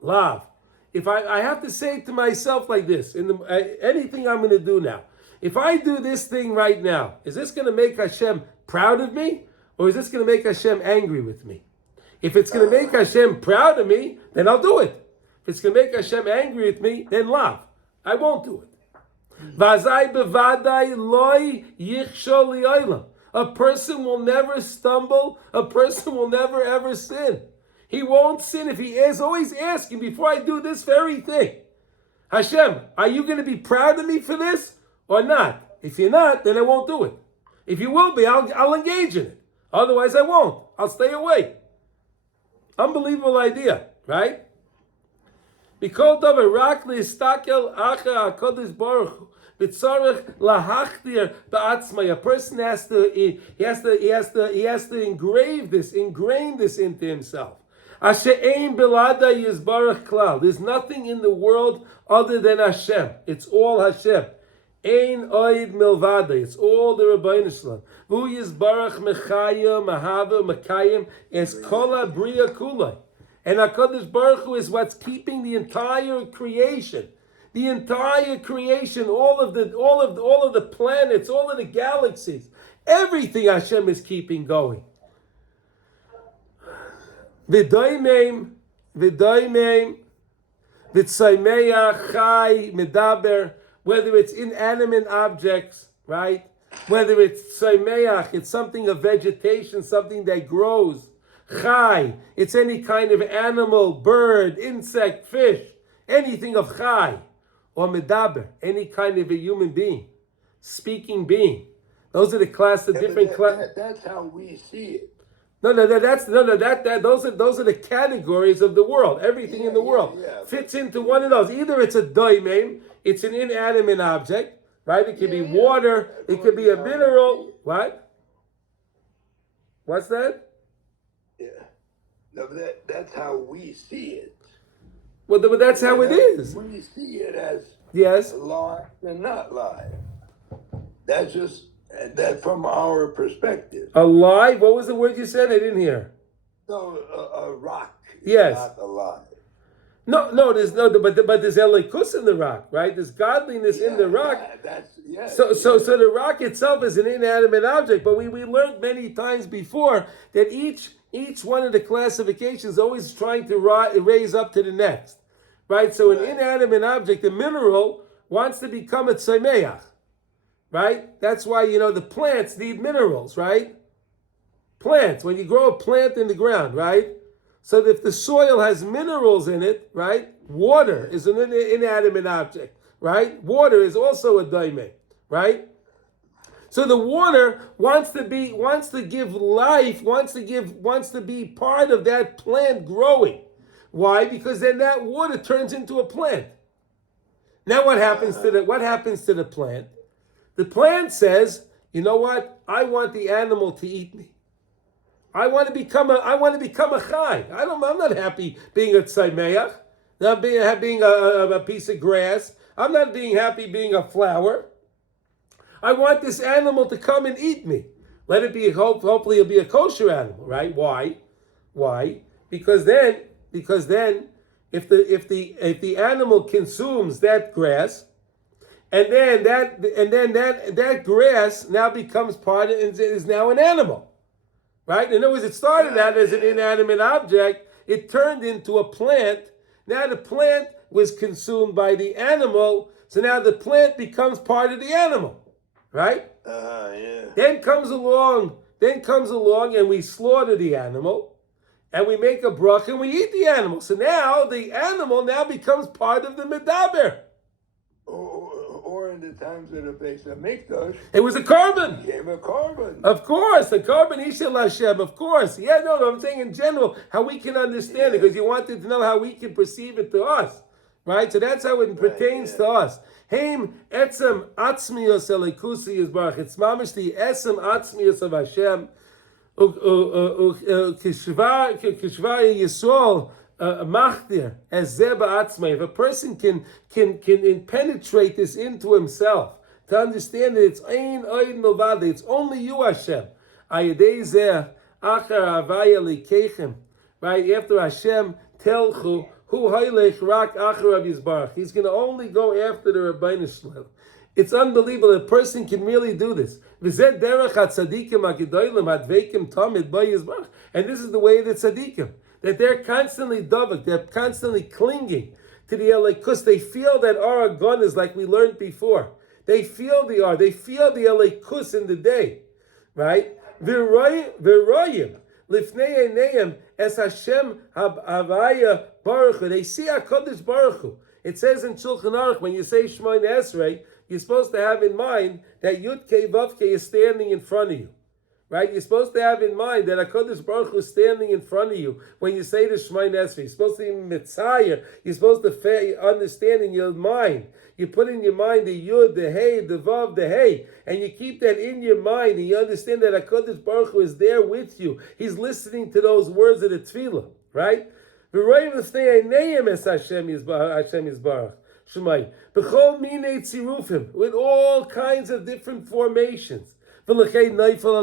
lav. If I have to say it to myself like this, anything I'm going to do now, if I do this thing right now, is this going to make Hashem proud of me? Or is this going to make Hashem angry with me? If it's going to make Hashem proud of me, then I'll do it. If it's going to make Hashem angry with me, then lav. I won't do it. Vazai bevadai loy yichshol li'olam. A person will never stumble. A person will never ever sin. He won't sin if he is always asking before I do this very thing. Hashem, are you going to be proud of me for this or not? If you're not, then I won't do it. If you will be, I'll engage in it. Otherwise, I won't. I'll stay away. Unbelievable idea, right? Because of Iraq, listakel acha HaKadosh Baruch Hu, b'tzarech lahachdir ba'atzmai. A person has to ingrain this into himself. Ashe'ein bilada yizbarach klal. There's nothing in the world other than Hashem. It's all Hashem. Ein oid milvada. It's all the Rabbeinu Shalom. Vu yizbarach mechayim mahava mekayim es kola bria kulai. And HaKadosh Baruch Hu is what's keeping the entire creation. The entire creation, all of the planets, all of the galaxies, everything Hashem is keeping going. V'doimeim, v'tzaimeach, chai, medaber, whether it's inanimate objects, right? Whether it's tzaimeach, it's something of vegetation, something that grows. Chai, it's any kind of animal, bird, insect, fish, anything of chai. Or medaber, any kind of a human being, speaking being. Those are the different classes. That's how we see it. Those are the categories of the world. Everything in the world fits into one of those. Either it's a doimim, it's an inanimate object, right? It could be water, it could be a mineral. What? What's that? Yeah. No, but that's how we see it. Well, but that's how it is. We see it as live and not live. That's just that from our perspective. Alive? What was the word you said? I didn't hear. No, a rock is yes. not alive. No, there's but there's elikus in the rock, right? There's godliness in the rock. So the rock itself is an inanimate object, but we learned many times before that each one of the classifications is always trying to raise up to the next, right? So an inanimate object, a mineral, wants to become a tzaimeach, right? That's why, the plants need minerals, right? Plants, when you grow a plant in the ground, right? So that if the soil has minerals in it, right? Water is an inanimate object, right? Water is also a daimon, right? So the water wants to give life, wants to be part of that plant growing. Why? Because then that water turns into a plant. Now what happens to the plant? The plant says, you know what? I want the animal to eat me. I want to become a chai. I'm not happy being a tzaimeach, not being a piece of grass. I'm not being happy being a flower. I want this animal to come and eat me. Let it be, hopefully it'll be a kosher animal, right? Why? Because then, if the animal consumes that grass, and then that grass now becomes part of it, is now an animal, right? In other words, it started out as an inanimate object. It turned into a plant. Now the plant was consumed by the animal, so now the plant becomes part of the animal, right? Yeah. Then comes along, and we slaughter the animal, and we make a bracha, and we eat the animal. So now the animal now becomes part of the medaber. Or in the times of the Beis Hamikdash, It was a carbon. became a carbon. Of course, a carbon Ishel Hashem, of course. Yeah, no, I'm saying in general, how we can understand it, because you wanted to know how we can perceive it to us, right? So that's how it pertains to us. Heim etzem atzmius elikusi is barach. It's mamish the etzem atzmius of Hashem. Kishva Yisrael machdir as zeba atzmai. If a person can penetrate this into himself to understand that it's ein oid milvade, it's only you, Hashem. Ayedei zeh achar avaya likechem. Right after Hashem telchu. He's going to only go after the Rabbeinu Shalom. It's unbelievable. A person can really do this. And this is the way of the tzaddikim, that they're constantly davak, they're constantly clinging to the elikus. They feel that Aragon is like we learned before. They feel the elikus in the day, right? V'royim lifnei einayim es Hashem havaya baruch Hu. They see HaKadosh Baruch Hu. It says in Shulchan Aruch, when you say Shemona Esrei, you're supposed to have in mind that Yud Kei Vav Kei is standing in front of you, right? You're supposed to have in mind that HaKadosh Baruch Hu is standing in front of you when you say the Shemona Esrei. You're supposed to be Mitzayir. You're supposed to understand in your mind. You put in your mind the Yud, the Hey, the Vav, the Hey, and you keep that in your mind, and you understand that HaKadosh Baruch Hu is there with you. He's listening to those words of the Tefillah, right? Hashem Yisbarach. Shemai. B'chol minei tzirufim, with all kinds of different formations. And therefore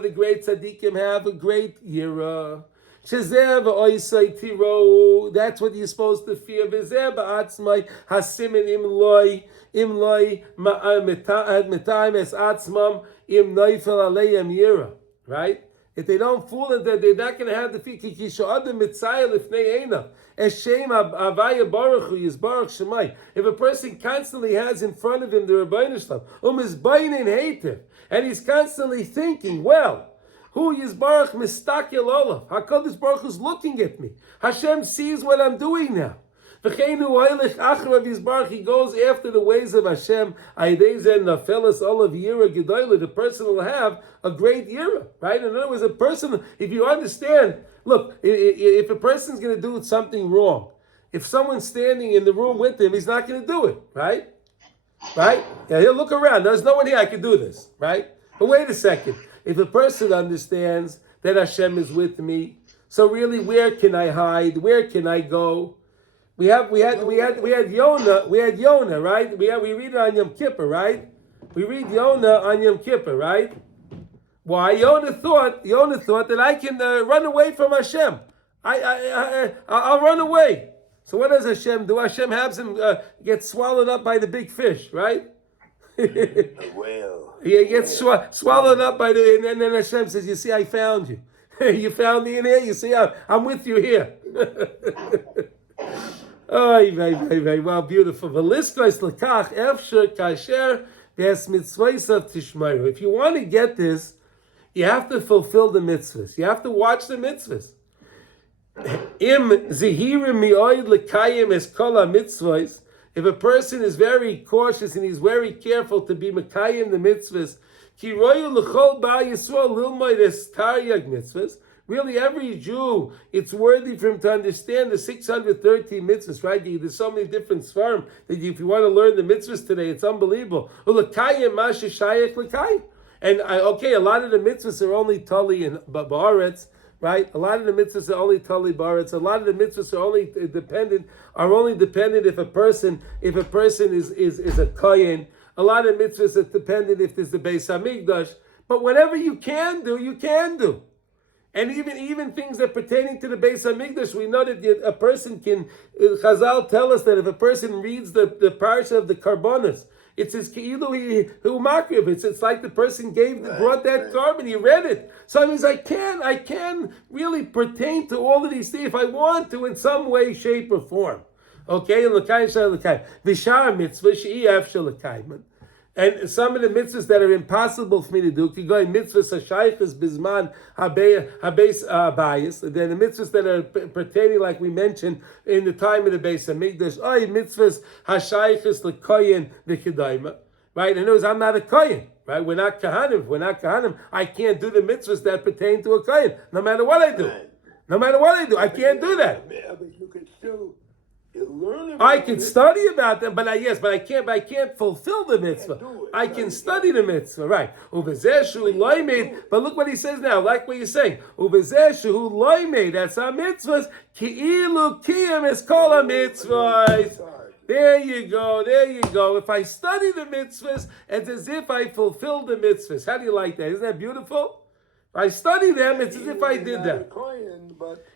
the great tzaddikim have a great yira. That's what you're supposed to fear. Right? If they don't fool it, they're not going to have the fear. If a person constantly has in front of him the Rebbeinu Shalom, and he's constantly thinking, well, who Yisbarach mistakel olav? HaKadosh Baruch Hu's looking at me. Hashem sees what I'm doing now. He goes after the ways of Hashem. The person will have a great yira, right? In other words, a person, if you understand, look, if a person's going to do something wrong, if someone's standing in the room with him, he's not going to do it, right? Right? Yeah, he'll look around. There's no one here, I can do this, right? But wait a second. If a person understands that Hashem is with me, so really, where can I hide? Where can I go? We had Yonah, right? We read it on Yom Kippur, right? We read Yonah on Yom Kippur, right? Why? Yonah thought that I can run away from Hashem. I'll run away. So what does Hashem do? Hashem has him get swallowed up by the big fish, right? A whale. He gets swallowed up by and then Hashem says, "You see, I found you. You found me in here. You see, I'm with you here." Oh, very well, beautiful. If you want to get this, you have to fulfill the mitzvahs. You have to watch the mitzvahs. If a person is very cautious and he's very careful to be mekayim the mitzvahs, really, every Jew, it's worthy for him to understand the 613 mitzvahs, right? There's so many different svarim that if you want to learn the mitzvahs today, it's unbelievable. And a lot of the mitzvahs are only tali in ba'aretz, right? A lot of the mitzvahs are only tali ba'aretz. A lot of the mitzvahs are only dependent if a person is a kohen. A lot of mitzvahs are dependent if there's the Beis Hamikdash. But whatever you can do, you can do. And even things that pertaining to the Beis Hamikdash, we know that a person can. Chazal tell us that if a person reads the parsha of the Karbonos, it's his ki'ilu hu makriv. It's like the person brought that carbon. He read it. So it means I can really pertain to all of these things if I want to in some way, shape, or form. Okay, and v'shar mitzvah she'ef shalakayman. And some of the mitzvahs that are impossible for me to do, can go in mitzvahs hashaychas bizman habeis bayis. Then the mitzvahs that are pertaining, like we mentioned, in the time of the Beis Hamikdash, mitzvahs hashaychas lekoyin v'kedayma. Right? And I'm not a koyin. Right? We're not kahanim. I can't do the mitzvahs that pertain to a koyin, no matter what I do. No matter what I do, I can't do that. But you can still learn I can study about them, but I can't fulfill the mitzvah. I can study the mitzvah, right? But look what he says now, like what you're saying. That's our mitzvahs. Ki'ilu kiyam is called a mitzvahs. There you go. If I study the mitzvahs, it's as if I fulfilled the mitzvahs. How do you like that? Isn't that beautiful? If I study them, it's as if I did them.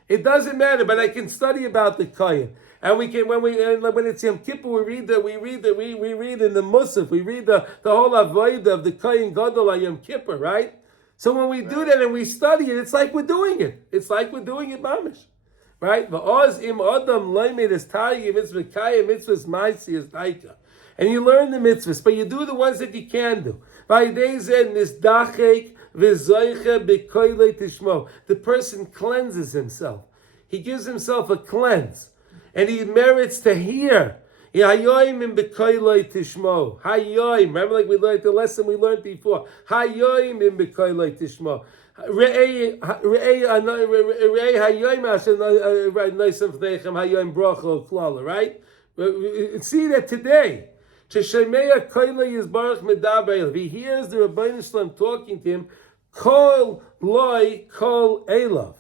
It doesn't matter, but I can study about the kohen. And we can when it's Yom Kippur, we read in the Musaf, we read the whole avodah of the kohen gadol on Yom Kippur, right? So when we do that and we study it, it's like we're doing it. It's like we're doing it, mamish, right? V'oz im adam loimed es tari mitzvah kaya mitzvahs maisi es daika, and you learn the mitzvahs, but you do the ones that you can do. The person cleanses himself. He gives himself a cleanse. And he merits to hear. Remember, like we learned the lesson we learned before. Right? See that today. If he hears the Rebbeinu Shalom talking to him, kol loy kol elav.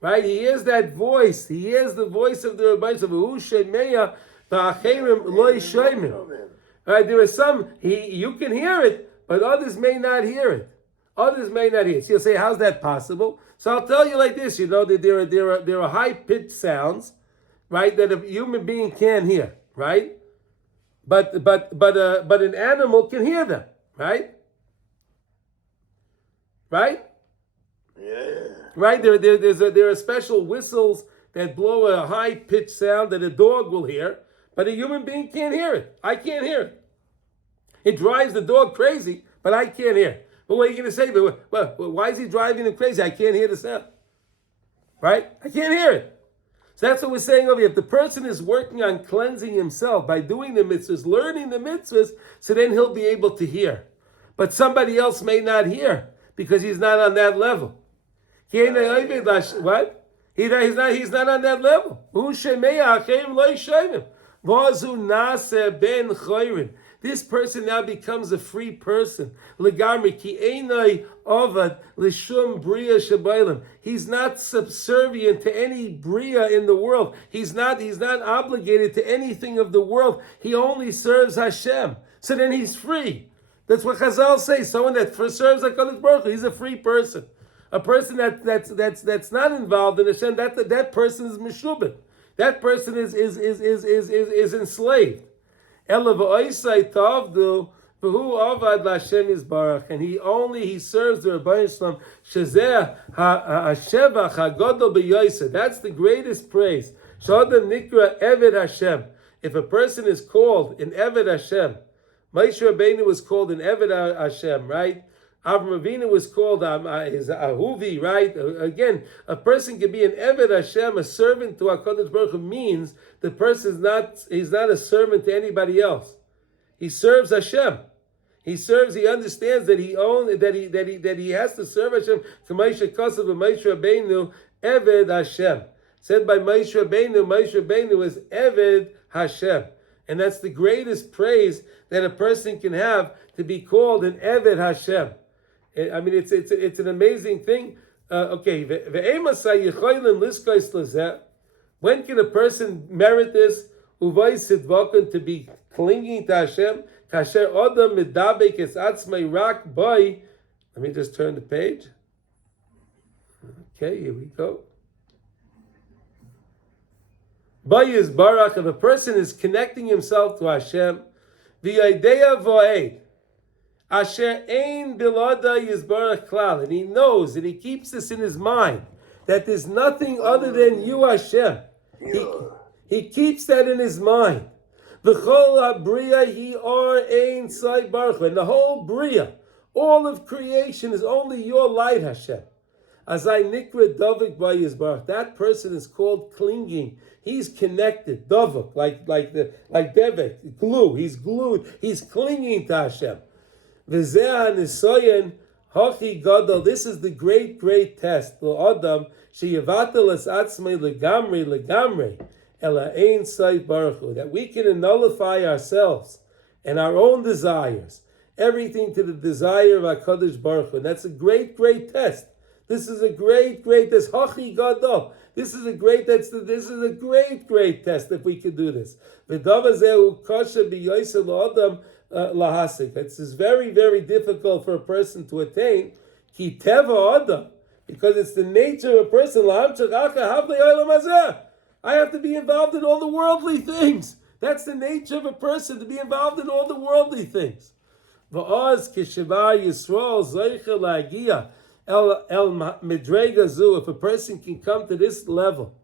Right? He hears that voice. He hears the voice of the Rebbeinu Shalom. Right? There are some, you can hear it, but others may not hear it. So you'll say, how's that possible? So I'll tell you like this, that there are high-pitched sounds, right, that a human being can't hear, right? But an animal can hear them, right? Right? Yeah. Right? There are special whistles that blow a high-pitched sound that a dog will hear, but a human being can't hear it. I can't hear it. It drives the dog crazy, but I can't hear it. But what are you going to say? But why is he driving him crazy? I can't hear the sound. Right? I can't hear it. So that's what we're saying over here. If the person is working on cleansing himself by doing the mitzvahs, learning the mitzvahs, so then he'll be able to hear. But somebody else may not hear because he's not on that level. What? He's not on that level. This person now becomes a free person. He's not subservient to any bria in the world. He's not obligated to anything of the world. He only serves Hashem. So then he's free. That's what Chazal say. Someone that serves HaKadosh Baruch Hu, he's a free person. A person that's not involved in Hashem, that person is meshubed. That person is enslaved. And he serves the Rebbeinu Shalom. That's the greatest praise. If a person is called an Eved Hashem, Moshe Rabbeinu was called an Eved Hashem, right? Avraham Avinu was called his Ahuvi, right? Again, a person can be an Eved Hashem, a servant to HaKadosh Baruch Hu, means the person he's not a servant to anybody else. He serves Hashem. He understands that he has to serve Hashem. K'maisha Kasav Moshe Rabbeinu Eved Hashem. Said by Moshe Rabbeinu is Eved Hashem. And that's the greatest praise that a person can have, to be called an Eved Hashem. I mean, it's an amazing thing. Okay, when can a person merit this? To be clinging to Hashem. Let me just turn the page. Okay, here we go. Bayis Barak, if a person is connecting himself to Hashem, the idea vo'ed, Asher ein bilada yizbarach klal, and he knows and he keeps this in his mind that there's nothing other than you, Hashem. He keeps that in his mind. V'chol habriya hi or ein sai baruch, and the whole bria, all of creation is only your light, Hashem. As I nikra davik by Yisbarach, that person is called clinging. He's connected, davik, like devik, glue. He's glued. He's clinging to Hashem. V'zeh hanisoyen hachi gadol. This is the great, great test. L'adam sheyevatel es atzmei legamri ela ein sai baruch hu, that we can nullify ourselves and our own desires, everything to the desire of HaKadosh Baruch Hu. And that's a great, great test. This is a great, great test. Hachi gadol. This is a great test if we could do this. It's very, very difficult for a person to attain. Ki teva adam, because it's the nature of a person. I have to be involved in all the worldly things. That's the nature of a person, to be involved in all the worldly things. If a person can come to this level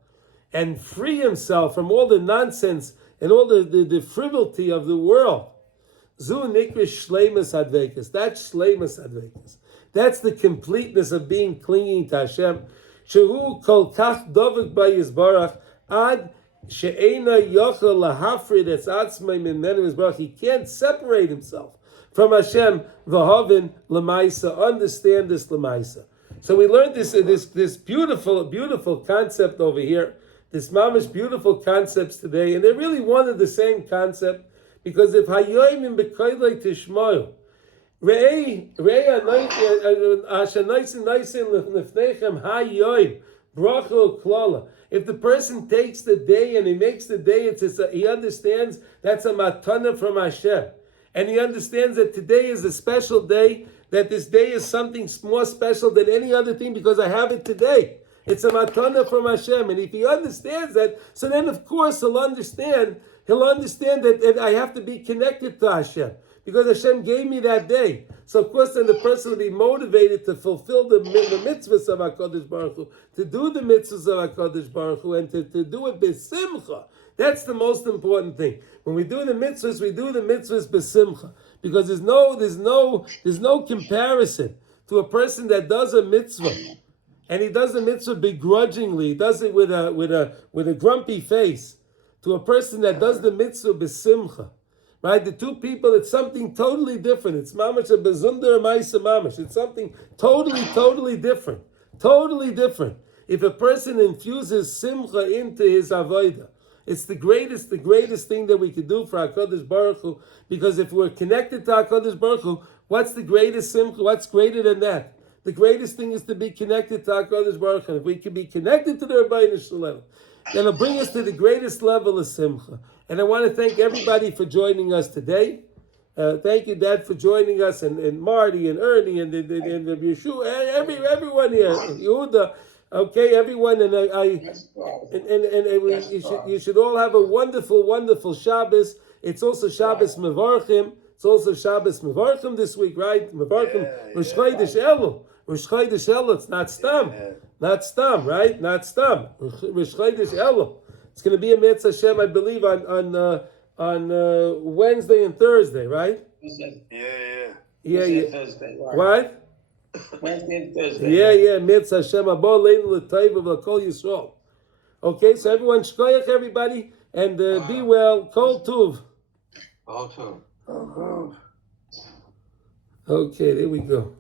and free himself from all the nonsense and all the frivolity of the world, zu nikrish shleimus hadvekas. That's shleimus hadvekas. That's the completeness of being clinging to Hashem. Shehu kol kach dovek by Yisbarach ad she'ena yochel lahafrid etz atzmei mimenu Yisbarach. He can't separate himself from Hashem, v'havin l'maisa, understand this l'maisa. So we learned this beautiful concept over here, this mamish beautiful concepts today, and they're really one of the same concept, because if hayoyim b'koylei tishmayu, re'eh asher noisin lifnechem hayoyim bracha klala. If the person takes the day and he makes the day, he understands that's a matana from Hashem. And he understands that today is a special day, that this day is something more special than any other thing because I have it today. It's a matana from Hashem. And if he understands that, so then of course he'll understand that I have to be connected to Hashem because Hashem gave me that day. So of course then the person will be motivated to fulfill the mitzvahs of HaKadosh Baruch Hu, to do the mitzvahs of HaKadosh Baruch Hu, and to do it b'simcha. That's the most important thing. When we do the mitzvahs b'simcha, because there's no comparison to a person that does a mitzvah, and he does the mitzvah begrudgingly, he does it with a grumpy face, to a person that does the mitzvah b'simcha. Right? The two people, it's something totally different. It's mamash a bezunder ma'isa mamash. It's something totally different. Totally different. If a person infuses simcha into his avodah, it's the greatest thing that we could do for HaKadosh Baruch Hu, because if we're connected to HaKadosh Baruch Hu, what's the greatest simcha? What's greater than that? The greatest thing is to be connected to HaKadosh Baruch Hu. If we can be connected to the Rebbeinu Shalom, then it'll bring us to the greatest level of simcha. And I want to thank everybody for joining us today. Thank you, Dad, for joining us, and Marty, and Ernie, and Yeshua, everyone here, Yehuda. Okay, everyone, and you should all have a wonderful, wonderful Shabbos. It's also Shabbos Mevarchim. It's also Shabbos Mevarchim this week, right? Mevarchim Rosh Chodesh Elul. Rosh Chodesh Elul. It's not Stam, not Stam, right? Not Stam. Rosh Chodesh Elul. It's going to be a Mitzvah Hashem, I believe, on Wednesday and Thursday, right? Yeah. Thursday. What? Wednesday and Thursday. Yeah, Mitzvah Hashem, Abo Leinu L'Tayva V'Kol Yisrael. Okay, so everyone, shkoyach everybody, and be well. Kol Tuv. Kol Tuv. Okay, there we go.